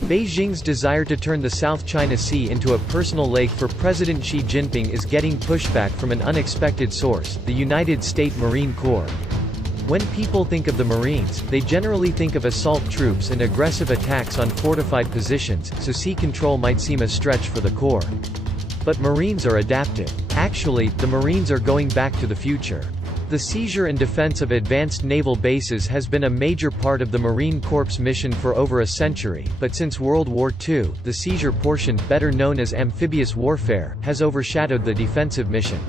Beijing's desire to turn the South China Sea into a personal lake for President Xi Jinping is getting pushback from an unexpected source, the United States Marine Corps. When people think of the Marines, they generally think of assault troops and aggressive attacks on fortified positions, so sea control might seem a stretch for the Corps. But Marines are adaptive. Actually, the Marines are going back to the future. The seizure and defense of advanced naval bases has been a major part of the Marine Corps' mission for over a century, but since World War II, the seizure portion, better known as amphibious warfare, has overshadowed the defensive mission.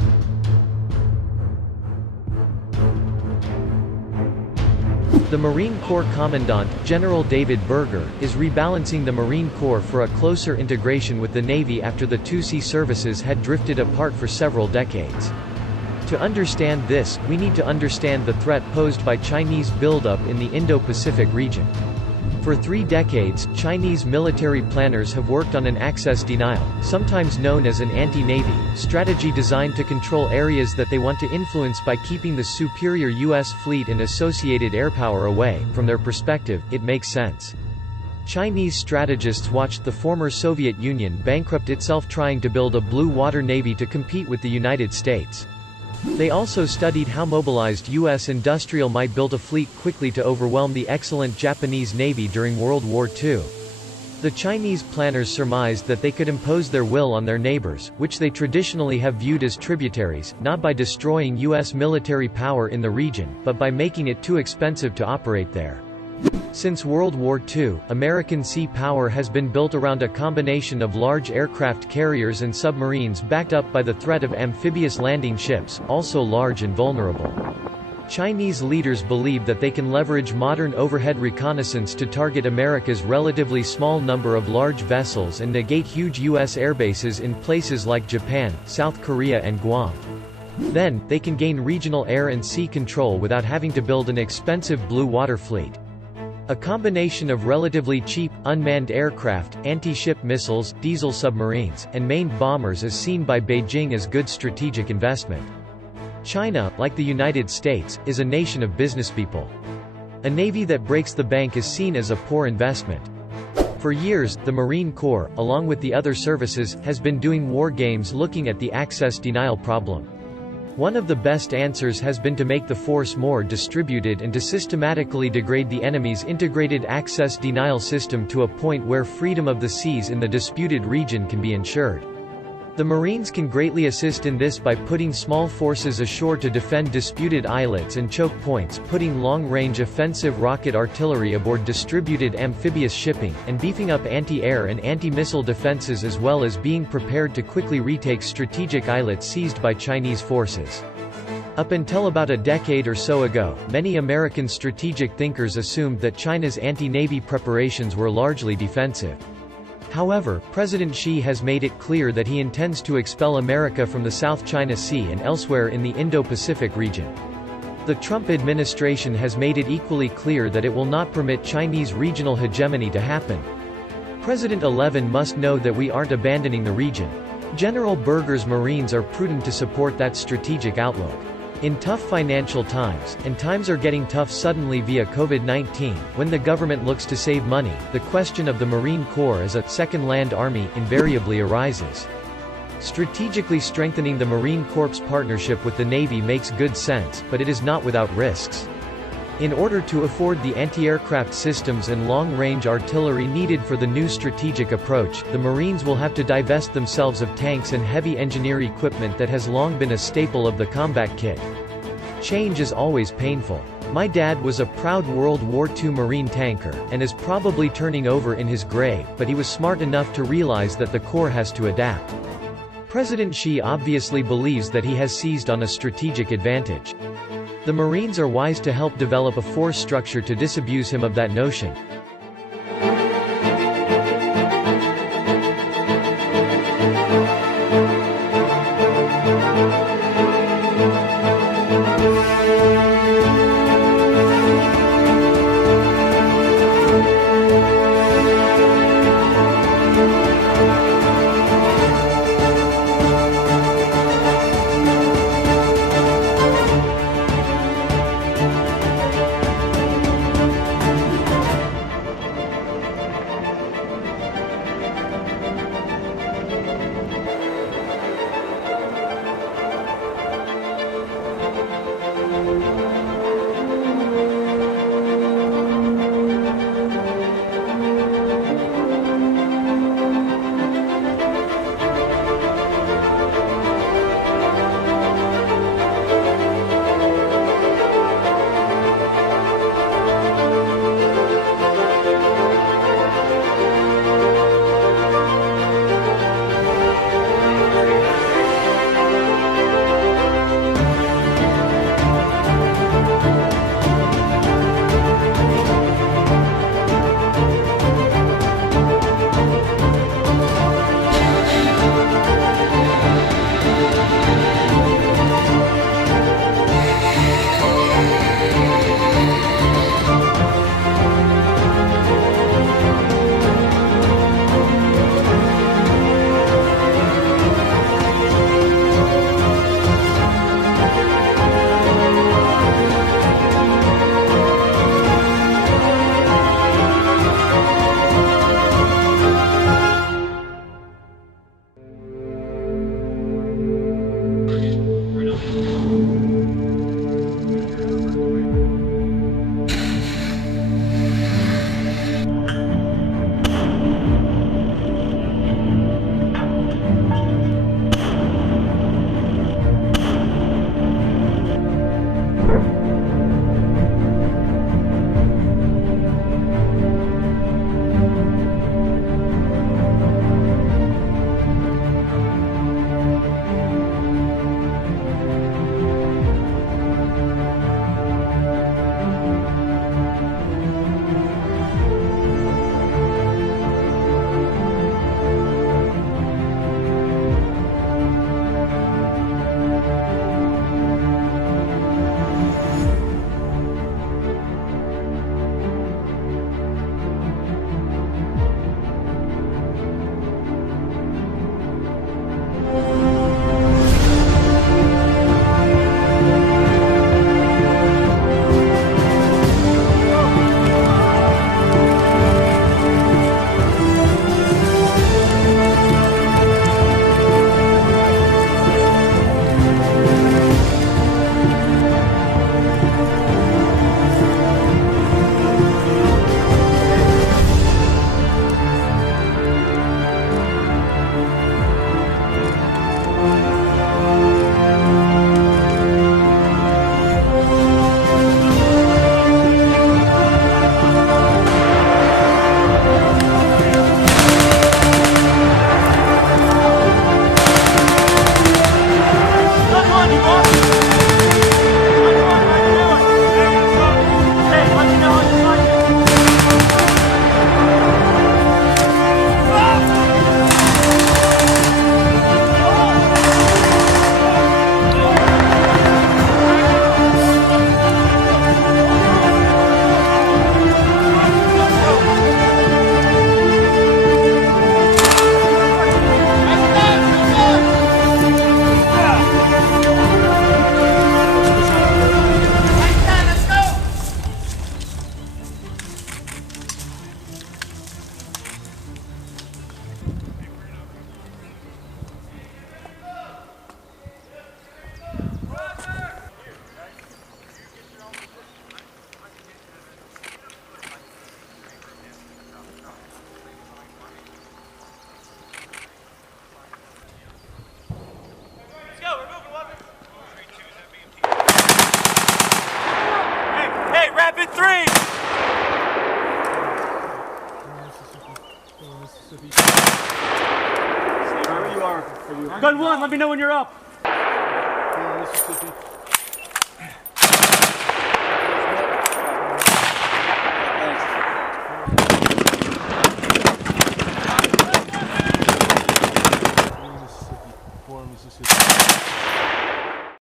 The Marine Corps Commandant, General David Berger, is rebalancing the Marine Corps for a closer integration with the Navy after the two sea services had drifted apart for several decades. To understand this, we need to understand the threat posed by Chinese buildup in the Indo-Pacific region. For 3 decades, Chinese military planners have worked on an access denial, sometimes known as an anti-Navy, strategy designed to control areas that they want to influence by keeping the superior U.S. fleet and associated airpower away. From their perspective, it makes sense. Chinese strategists watched the former Soviet Union bankrupt itself trying to build a blue water navy to compete with the United States. They also studied how mobilized U.S. industrial might build a fleet quickly to overwhelm the excellent Japanese Navy during World War II. The Chinese planners surmised that they could impose their will on their neighbors, which they traditionally have viewed as tributaries, not by destroying U.S. military power in the region, but by making it too expensive to operate there. Since World War II, American sea power has been built around a combination of large aircraft carriers and submarines backed up by the threat of amphibious landing ships, also large and vulnerable. Chinese leaders believe that they can leverage modern overhead reconnaissance to target America's relatively small number of large vessels and negate huge U.S. airbases in places like Japan, South Korea and Guam. Then, they can gain regional air and sea control without having to build an expensive blue water fleet. A combination of relatively cheap, unmanned aircraft, anti-ship missiles, diesel submarines, and main bombers is seen by Beijing as good strategic investment. China, like the United States, is a nation of businesspeople. A navy that breaks the bank is seen as a poor investment. For years, the Marine Corps, along with the other services, has been doing war games looking at the access denial problem. One of the best answers has been to make the force more distributed and to systematically degrade the enemy's integrated access denial system to a point where freedom of the seas in the disputed region can be ensured. The Marines can greatly assist in this by putting small forces ashore to defend disputed islets and choke points, putting long-range offensive rocket artillery aboard distributed amphibious shipping, and beefing up anti-air and anti-missile defenses, as well as being prepared to quickly retake strategic islets seized by Chinese forces. Up until about a decade or so ago, many American strategic thinkers assumed that China's anti-Navy preparations were largely defensive. However, President Xi has made it clear that he intends to expel America from the South China Sea and elsewhere in the Indo-Pacific region. The Trump administration has made it equally clear that it will not permit Chinese regional hegemony to happen. President 11 must know that we aren't abandoning the region. General Berger's Marines are prudent to support that strategic outlook. In tough financial times, and times are getting tough suddenly via COVID-19, when the government looks to save money, the question of the Marine Corps as a second land army invariably arises. Strategically strengthening the Marine Corps' partnership with the Navy makes good sense, but it is not without risks. In order to afford the anti-aircraft systems and long-range artillery needed for the new strategic approach, the Marines will have to divest themselves of tanks and heavy engineer equipment that has long been a staple of the combat kit. Change is always painful. My dad was a proud World War II Marine tanker, and is probably turning over in his grave, but he was smart enough to realize that the Corps has to adapt. President Xi obviously believes that he has seized on a strategic advantage. The Marines are wise to help develop a force structure to disabuse him of that notion. Gun one, let me know when you're up. Mississippi. Mississippi.